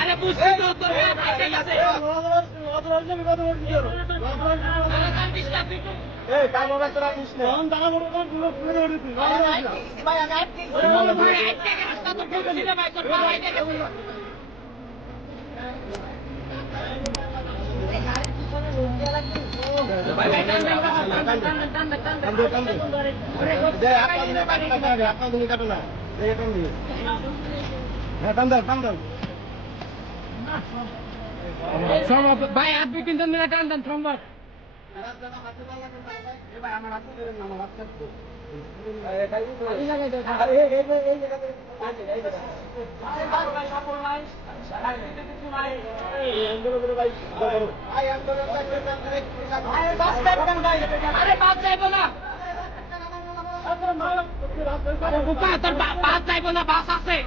আরে বুঝছি তো তোর ভাই আছে এই কালো রাস্তা রাখিস না আমি দাঁড়া বড় কোন পুরো উঠি ভাই আমি আইছি ভাই আইতে রাস্তা তো বলছি না ভাই তোর ভাই দেখে ভাই আপনি কিন্তু টান টান সম্ভব তোর বাস যাইব না বাস আছে